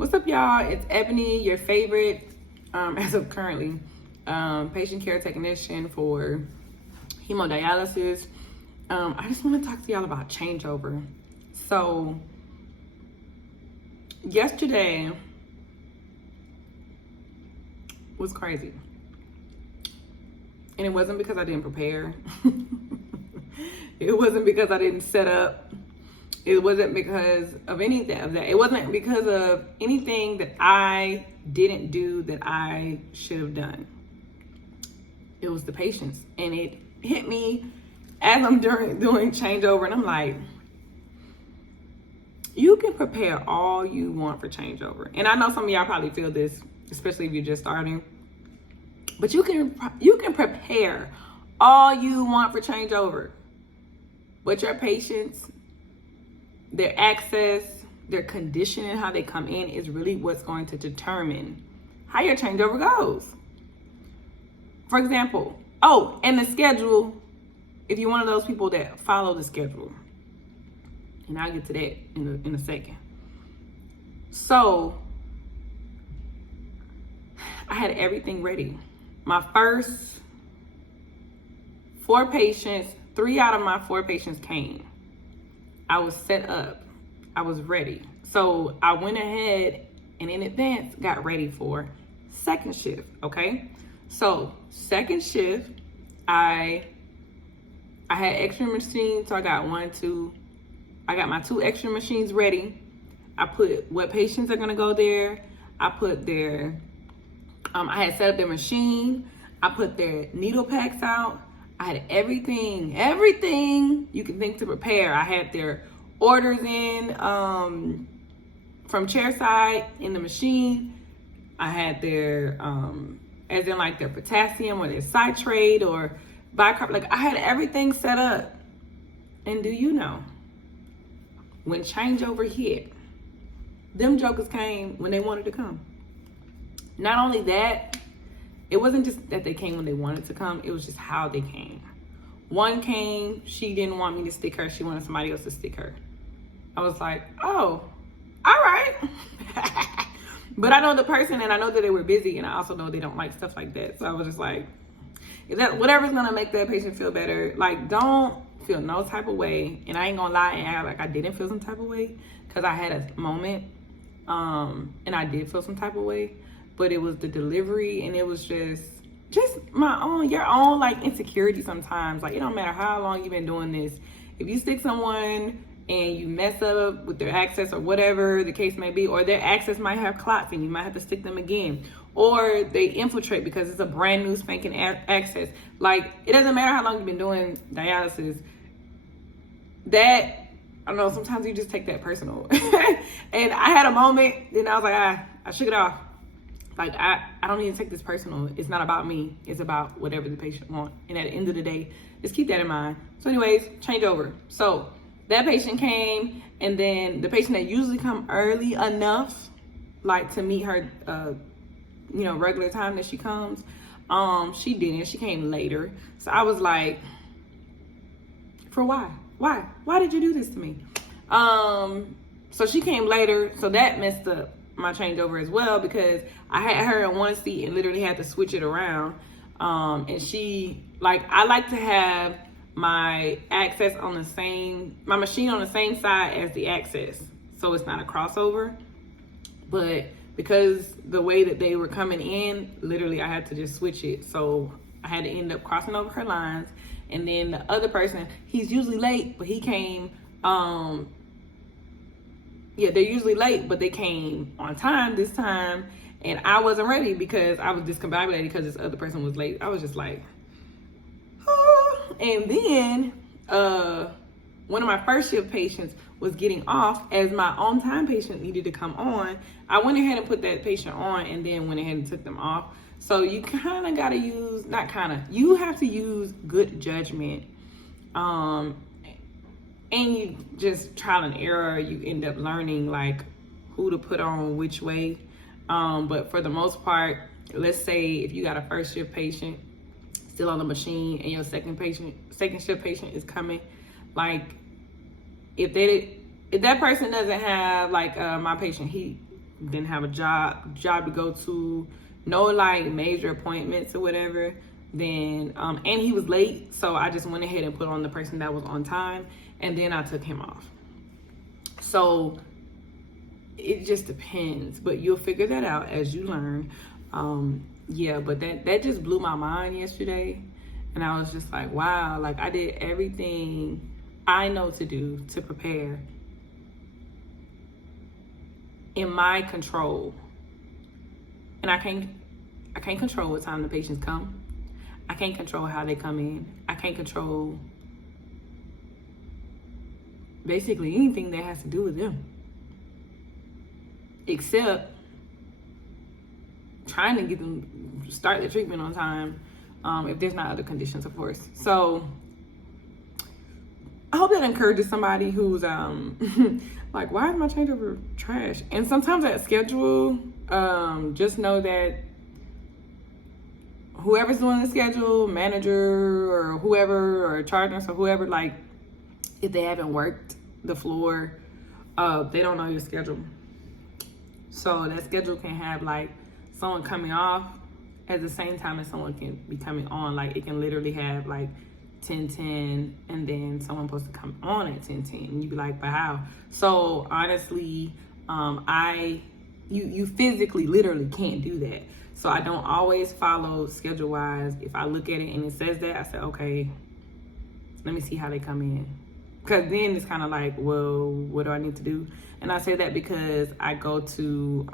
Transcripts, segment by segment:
What's up, y'all? It's Ebony, your favorite, as of currently, patient care technician for hemodialysis. I just want to talk to y'all about changeover. So, yesterday was crazy. And it wasn't because I didn't prepare. It wasn't because I didn't set up. It wasn't because of anything of that. It wasn't because of anything that I didn't do that I should have done. It was the patience. And it hit me as I'm doing changeover. And I'm like, you can prepare all you want for changeover. And I know some of y'all probably feel this, especially if you're just starting. But you can prepare all you want for changeover. But your patience, their access, their condition, and how they come in is really what's going to determine how your changeover goes. For example, and the schedule, if you're one of those people that follow the schedule. And I'll get to that in a second. So, I had everything ready. My first 4 patients, 3 out of my 4 patients came. I was set up. I was ready. So I went ahead and in advance got ready for second shift, okay? So second shift, I had extra machines. So I got I got my 2 extra machines ready. I put what patients are gonna go there. I put I had set up their machine. I put their needle packs out. I had everything you can think to prepare. I had their orders in from chairside in the machine. I had their, as in like their potassium or their citrate or bicarb. Like I had everything set up. And do you know, when changeover hit, them jokers came when they wanted to come. Not only that, it wasn't just that they came when they wanted to come, it was just how they came. One came, she didn't want me to stick her, she wanted somebody else to stick her. I was like, oh, all right. But I know the person and I know that they were busy and I also know they don't like stuff like that. So I was just like, whatever's gonna make that patient feel better, like don't feel no type of way. And I ain't gonna lie and act like I didn't feel some type of way because I had a moment and I did feel some type of way. But it was the delivery and it was just your own like insecurity sometimes. Like it don't matter how long you've been doing this. If you stick someone and you mess up with their access or whatever the case may be, or their access might have clots and you might have to stick them again, or they infiltrate because it's a brand new spanking access. Like it doesn't matter how long you've been doing dialysis. That, I don't know, sometimes you just take that personal. And I had a moment, then I was like, I shook it off. Like, I don't need to take this personal. It's not about me. It's about whatever the patient wants. And at the end of the day, just keep that in mind. So anyways, changeover. So that patient came, and then the patient that usually come early enough, like to meet her, regular time that she comes, she didn't. She came later. So I was like, for why? Why did you do this to me? So she came later. So that messed up my changeover as well because I had her in one seat and literally had to switch it around. And she, I like to have my access my machine on the same side as the access. So it's not a crossover. But because the way that they were coming in, literally I had to just switch it. So I had to end up crossing over her lines. And then the other person, he's usually late, but he came, they're usually late, but they came on time this time. And I wasn't ready because I was discombobulated because this other person was late. I was just like, oh. And then one of my first shift patients was getting off as my on time patient needed to come on. I went ahead and put that patient on and then went ahead and took them off. So you kind of got to use, you have to use good judgment. And you just trial and error, you end up learning like who to put on which way. But for the most part, let's say if you got a first shift patient still on the machine and your second shift patient is coming, like if that person doesn't have my patient, didn't have a job to go to, no like major appointments or whatever, then and he was late, so I just went ahead and put on the person that was on time, and then I took him off. So it just depends, but you'll figure that out as you learn. Yeah, but that just blew my mind yesterday, and I was just like, wow, like I did everything I know to do to prepare in my control, and I can't control what time the patients come. I can't control how they come in. I can't control basically anything that has to do with them, except trying to get them start the treatment on time, if there's not other conditions, of course. So I hope that encourages somebody who's like, why is my changeover trash? And sometimes that schedule, just know that whoever's doing the schedule, manager or whoever, or charge nurse or whoever, like if they haven't worked the floor, they don't know your schedule. So that schedule can have like someone coming off at the same time as someone can be coming on. Like it can literally have like 10:10 and then someone supposed to come on at 10:10, and you'd be like, but how? So honestly, you physically literally can't do that. So I don't always follow schedule wise. If I look at it and it says that, I say, okay, let me see how they come in. Because then it's kind of like, well, what do I need to do? And I say that because I go to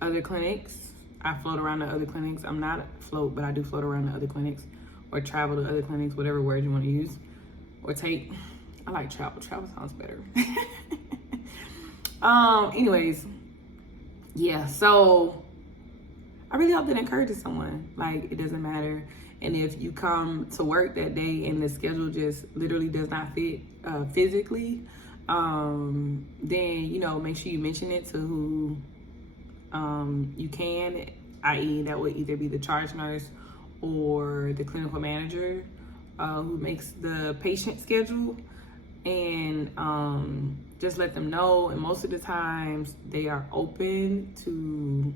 other clinics. I float around to other clinics. I'm not float, but I do float around to other clinics or travel to other clinics, whatever word you want to use. Or take, I like travel. Travel sounds better. Anyways, yeah, so I really hope that encourages someone. Like, it doesn't matter. And if you come to work that day and the schedule just literally does not fit physically, then, you know, make sure you mention it to who you can, i.e. that would either be the charge nurse or the clinical manager who makes the patient schedule, and just let them know. And most of the times they are open to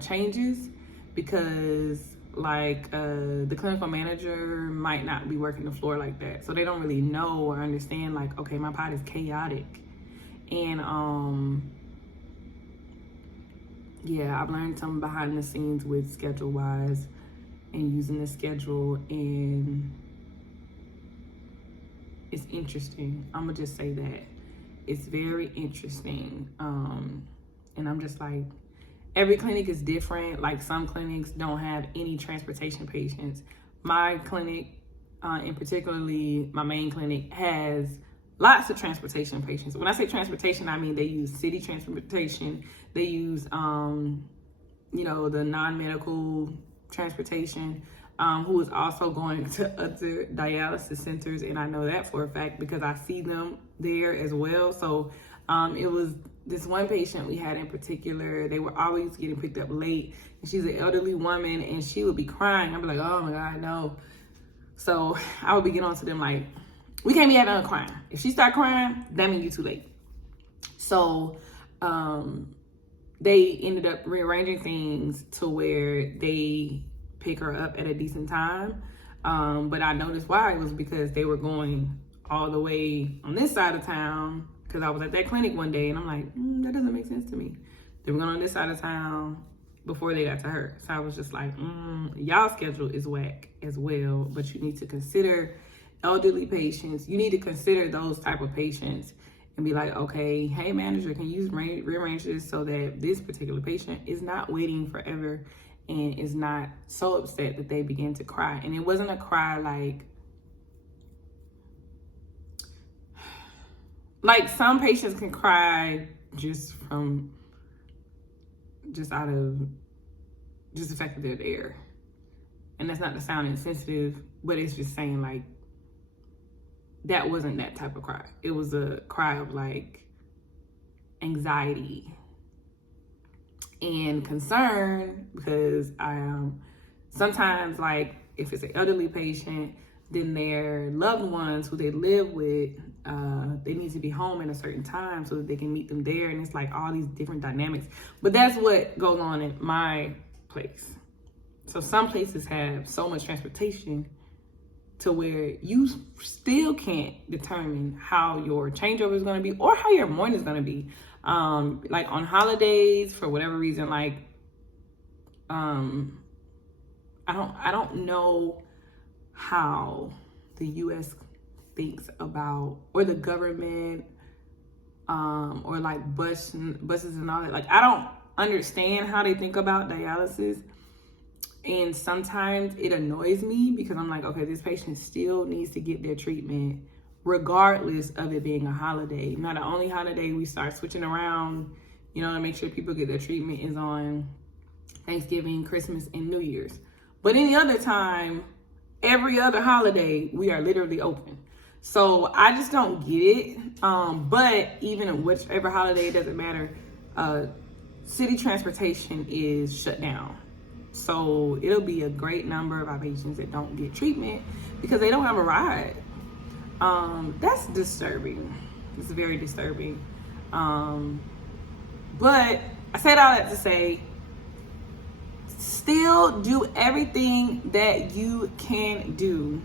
changes, because like the clinical manager might not be working the floor like that, so they don't really know or understand like, okay, my pod is chaotic. And yeah, I've learned some behind the scenes with schedule wise and using the schedule, and it's interesting. I'm gonna just say that it's very interesting. And I'm just like, every clinic is different. Like some clinics don't have any transportation patients. My clinic, and particularly my main clinic, has lots of transportation patients. When I say transportation, I mean they use city transportation. They use, you know, the non-medical transportation, who is also going to other dialysis centers. And I know that for a fact because I see them there as well. So it was this one patient we had in particular. They were always getting picked up late. And she's an elderly woman, and she would be crying. I'd be like, oh my God, no. So I would be getting on to them like, we can't be having her crying. If she start crying, that means you're too late. So they ended up rearranging things to where they pick her up at a decent time. But I noticed why. It was because they were going all the way on this side of town, because I was at that clinic one day and I'm like, that doesn't make sense to me. They were going on this side of town before they got to her. So I was just like, y'all schedule is whack as well. But you need to consider elderly patients. You need to consider those type of patients and be like, okay, hey manager, can you rearrange this so that this particular patient is not waiting forever and is not so upset that they begin to cry. And it wasn't a cry like some patients can cry just out of the fact that they're there. And that's not to sound insensitive, but it's just saying like, that wasn't that type of cry. It was a cry of like anxiety and concern, because sometimes like if it's an elderly patient, then their loved ones who they live with they need to be home at a certain time so that they can meet them there. And it's like all these different dynamics. But that's what goes on at my place. So some places have so much transportation to where you still can't determine how your changeover is going to be or how your morning is going to be. Like on holidays, for whatever reason, like, I don't know how the U.S. thinks about, or the government, or like buses and all that. Like, I don't understand how they think about dialysis. And sometimes it annoys me because I'm like, okay, this patient still needs to get their treatment regardless of it being a holiday. Now, the only holiday we start switching around, you know, to make sure people get their treatment is on Thanksgiving, Christmas, and New Year's. But any other time, every other holiday, we are literally open. So I just don't get it. But even whichever holiday, it doesn't matter, city transportation is shut down. So it'll be a great number of our patients that don't get treatment because they don't have a ride. That's disturbing. It's very disturbing. But I said all that to say, still do everything that you can do.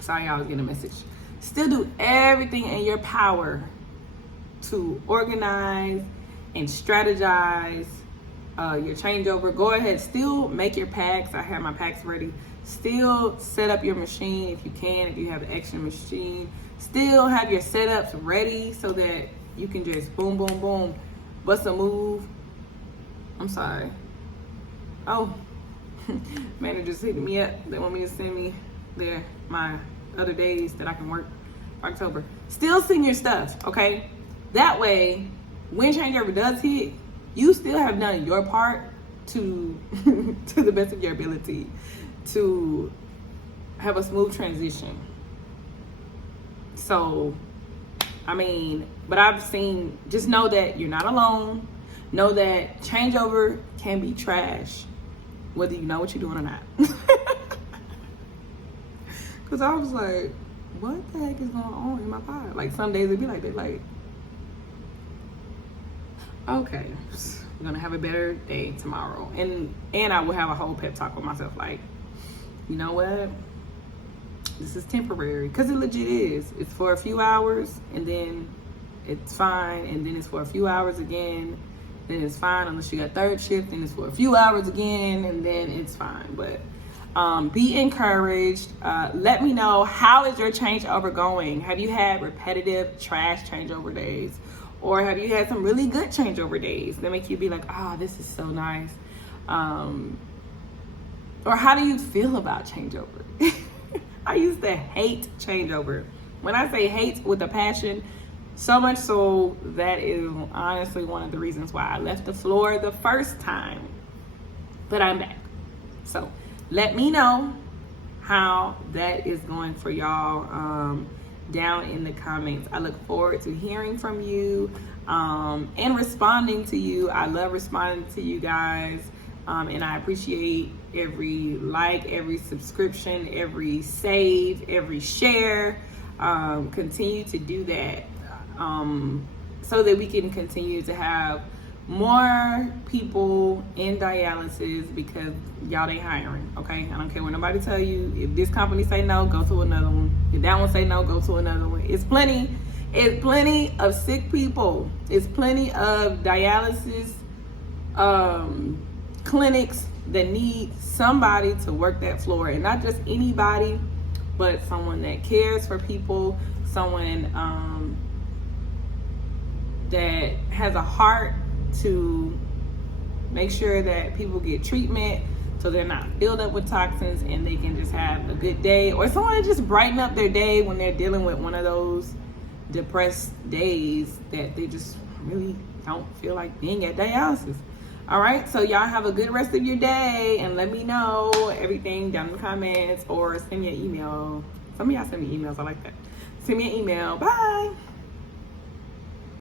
Sorry, I was getting a message. Still do everything in your power to organize and strategize your changeover. Go ahead, still make your packs. I have my packs ready. Still set up your machine if you can, if you have an extra machine. Still have your setups ready so that you can just boom, boom, boom, bust a move. I'm sorry. Oh, managers hitting me up. They want me to send me my other days that I can work for October. Still send your stuff, okay? That way, when changeover does hit, you still have done your part to to the best of your ability to have a smooth transition. So, I mean, but I've seen, just know that you're not alone. Know that changeover can be trash, whether you know what you're doing or not. Because I was like, what the heck is going on in my pod? Like, some days it'd be like that, like, okay, we're gonna have a better day tomorrow. And I will have a whole pep talk with myself, like, you know what? This is temporary. Because it legit is. It's for a few hours, and then it's fine, and then it's for a few hours again, then it's fine, unless you got third shift, and it's for a few hours again, and then it's fine. But be encouraged. Let me know, how is your changeover going? Have you had repetitive trash changeover days? Or have you had some really good changeover days that make you be like, oh, this is so nice? Or how do you feel about changeover? I used to hate changeover. When I say hate with a passion, so much so that is honestly one of the reasons why I left the floor the first time. But I'm back. So let me know how that is going for y'all down in the comments. I look forward to hearing from you and responding to you. I love responding to you guys. And I appreciate every like, every subscription, every save, every share. Continue to do that so that we can continue to have more people in dialysis, because y'all ain't hiring, okay? I don't care what nobody tell you. If this company say no, go to another one. If that one say no, go to another one. It's plenty of sick people. It's plenty of dialysis clinics that need somebody to work that floor, and not just anybody, but someone that cares for people, someone that has a heart to make sure that people get treatment so they're not filled up with toxins and they can just have a good day, or someone that just brighten up their day when they're dealing with one of those depressed days that they just really don't feel like being at dialysis. All right, so y'all have a good rest of your day, and let me know everything down in the comments, or send me an email. Some of y'all send me emails. I like that. Send me an email. Bye.